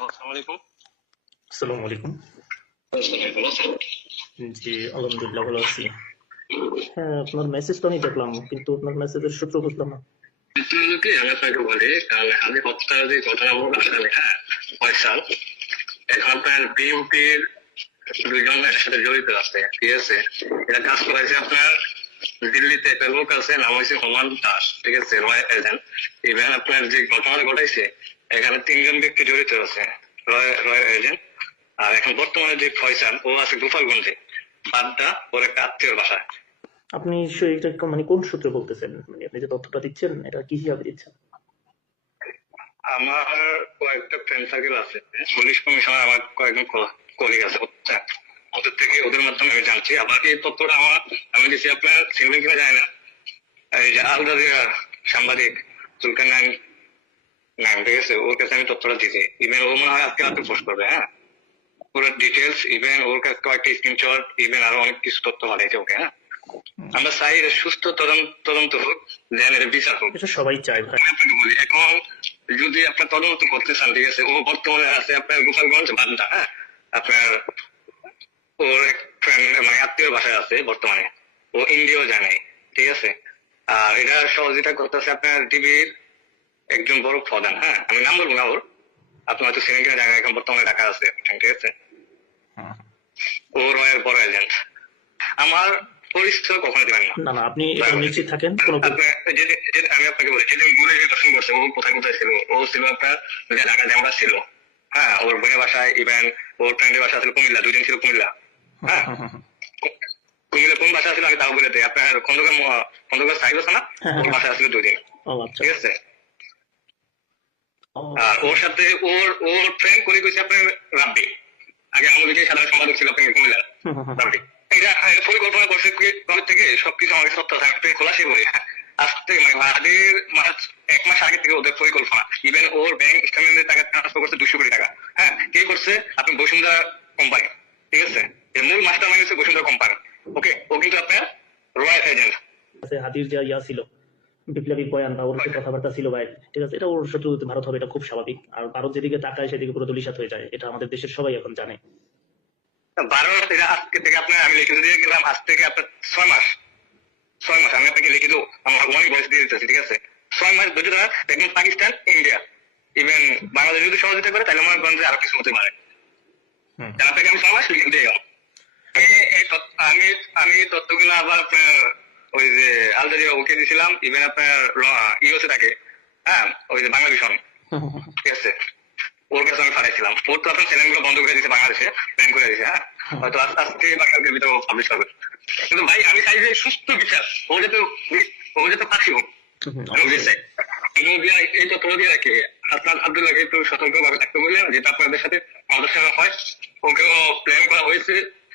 আসসালামু আলাইকুম আসসালামু আলাইকুম জি আলহামদুলিল্লাহ ভালো আছি। হ্যাঁ আপনার মেসেজ তো আমি দেখলাম কিন্তু আপনার মেসেজের সূত্র বুঝলাম না। কি আমি আপনাকে বলি কারণ আমি হত্যা যে ঘটনা বলব হ্যাঁ এখন আপনার দুইজন এর জড়িত আছে ঠিক আছে? এটা কাজ করেছে আপনার দিল্লিতে একটা লোক আছে নাম হয়েছে হুমান দাস ঠিক আছে রয় এজেন্ট। ইভেন আপনার যে ঘটনা ঘটাইছে এখানে তিনজন ব্যক্তি জড়িত আছে রয় রয় এজেন্ট। আর এখন বর্তমানে যে ফয়সাল ও আছে গোপালগঞ্জে। বাড্ডা ওর একটা আত্মীয় বাসা। আপনি এটা মানে কোন সূত্রে বলতেছেন? মানে আপনি যে তথ্যটা দিচ্ছেন এটা কি হিসাবে দিচ্ছেন? আমার কয়েকটা ফ্রেন্ড সার্কেল আছে পুলিশ কমিশনার আমার কয়েকজন কলিগ আছে বুঝছেন? ওদের থেকে ওদের মাধ্যমে আমি জানছি আবার এই তথ্যটা আমার আমি দিচ্ছি আপনার সিভিল কিনা যায় না। আল জাজিরার সাংবাদিক নাইন নাইন ঠিক আছে ওর কাছে আমি তথ্যটা দিচ্ছি ইভেন ও মনে হয় আজকে রাতে পোস্ট করবে হ্যাঁ? পুরো ডিটেলস ইভেন ওর কাছে কয়েকটা স্ক্রিনশট ইভেন আরও অনেক কিছু তথ্য পাঠাইছে ওকে হ্যাঁ? আমরা চাই এটা সুস্থ তদন্ত হোক দেন এটা বিচার হোক। এটা সবাই চায় ভাই। আপনাকে বলি এখন যদি আপনার তদন্ত করতে চান ঠিক আছে ও বর্তমানে আছে আপনার গোপালগঞ্জ বাড্ডা হ্যাঁ? আপনার ওর ফ্রেন্ড মানে আত্মীয় বাসায় আছে বর্তমানে। ও ইন্ডিয়াও জানে ঠিক আছে? আর এটা সহযোগিতা করতেছে আপনার টিভির একজন বড় প্রধান হ্যাঁ? আমি নাম বলব না ওর। আপনি হয়তো সিনেমা কিনা জায়গা এখন বর্তমানে ঢাকা আছে ঠিক আছে? ও রয়ের বড় এজেন্ট আমার পরিচয় কখনো দিবেন না। না না আপনি নিশ্চিত থাকেন কোনো আমি আপনাকে বলি যেদিন ঘুরে এসে দর্শন করছে ও কোথায় কোথায় ছিল? ও ছিল আপনার যে ঢাকা ড্যামরা ছিল। হ্যাঁ ওর বোনের বাসায় ইভেন ওর ফ্রেন্ডের বাসা ছিল কুমিল্লা দুই দিন ছিল কুমিল্লা। হ্যাঁ। কুমিল্লা কোন বাসা ছিল আমি তাও বলে দিই। আপনার খন্দকার খন্দকার সাহিব আছে না? হ্যাঁ, ওর হ্যাঁ। ছিল দুই দিন। আচ্ছা। ঠিক আছে? আর ওর সাথে ওর ওর ফ্রেন্ড করে গেছে আপনার রাব্বি। আগে যে সাধারণ সম্পাদক ছিল আপনার কুমিল্লা। রাব্বি। এটা এটা পরিকল্পনা করছে কবে থেকে সবকিছু আমাকে সত্য থাকতে খোলাসি বলি আজ থেকে মানে আগের মাস এক মাস আগে থেকে ওদের পরিকল্পনা। ইভেন ওর ব্যাংক স্টেটমেন্টের টাকা ট্রান্সফার করছে দুশো কোটি টাকা। হ্যাঁ কে করছে? আপনি বসুন্ধরা কোম্পানি ঠিক আছে? এর মূল মাস্টার মাইন্ড হচ্ছে বসুন্ধরা কোম্পানি ওকে ও কিন্তু আপনার রয়্যাল এজেন্ট আছে হাদির যা ইয়া ছিল বিপ্লবী বয়ান বা ওর যে কথাবার্তা ছিল ভাই। ঠিক আছে এটা ওর সাথে যদি ভারত হবে এটা খুব স্বাভাবিক। আর ভারত যেদিকে তাকায় সেদিকে পুরো দুলিশাত হয়ে যায়। এটা আমাদের দেশের সবাই এখন জানে। এটা আজকে থেকে আপনার আমি লিখে দিয়ে গেলাম আজ থেকে আপনার ছয় মাস। ছয় মাস আমি আপনাকে লিখে দেবো। আমার অনেক বয়স দিয়ে দিতেছি ঠিক আছে? ছয় মাস ধরে ধরা দেখবেন পাকিস্তান ইন্ডিয়া। ইভেন বাংলাদেশ যদি সহযোগিতা করে তাহলে মনে করেন যে আরও কিছু হতে পারে। থেকে আমি ছয় মাস লিখে দিয়ে গেলাম। আমি আমি তথ্যগুলো আবার আপনার ওই যে আল জাজিরা ওকে দিয়েছিলাম ইভেন আপনার ইউএসএ থাকে হ্যাঁ ওই যে বাংলা ভীষণ। ঠিক আছে? ওর কাছে আমি পাঠাইছিলাম। ওর তো আপনার চ্যানেলগুলো বন্ধ করে দিয়েছে বাংলাদেশে ব্যান করে দিয়েছে হ্যাঁ? হয়তো আস্তে আস্তে বাংলাদেশের ভিতরে পাবলিশ করবে কিন্তু ভাই আমি চাই যে সুস্থ বিচার ও যাতে ও যাতে ফাঁসি হোক এই তথ্য দিয়ে রাখে। হাসনাত আব্দুল্লাহকে একটু সতর্ক থাকতে বললেন যেটা আপনাদের সাথে আলোচনা হয়। ওকেও প্ল্যান করা হয়েছে।